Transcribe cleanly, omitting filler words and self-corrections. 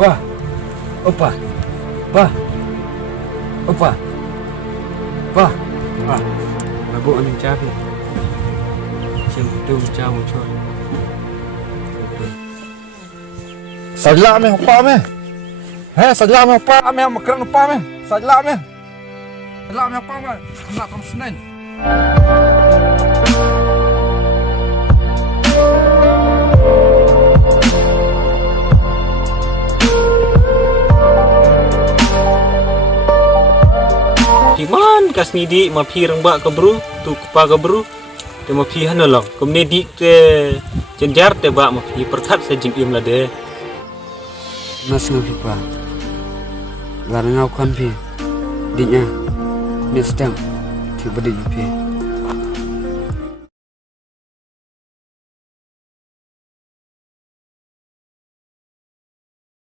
Pa. Opa. Pa. Opa. Pa. Pa. Mabuk anh cha đi. Chừng tương cha một chút. Sajla me apa me? Sajla me apa me? Makan apa me? Sajla me. Sajla me apa me? Nak kamu Senin. Himan kas nidi ma phi rang ba ka bru tu pa ka bru te ma phi han long kom ne dik te jenjar te ba ma phi perkhat se jing im la de Mas ngapi pa. Larang ngau kan pi. Dinya. Next time. Tiba di pi.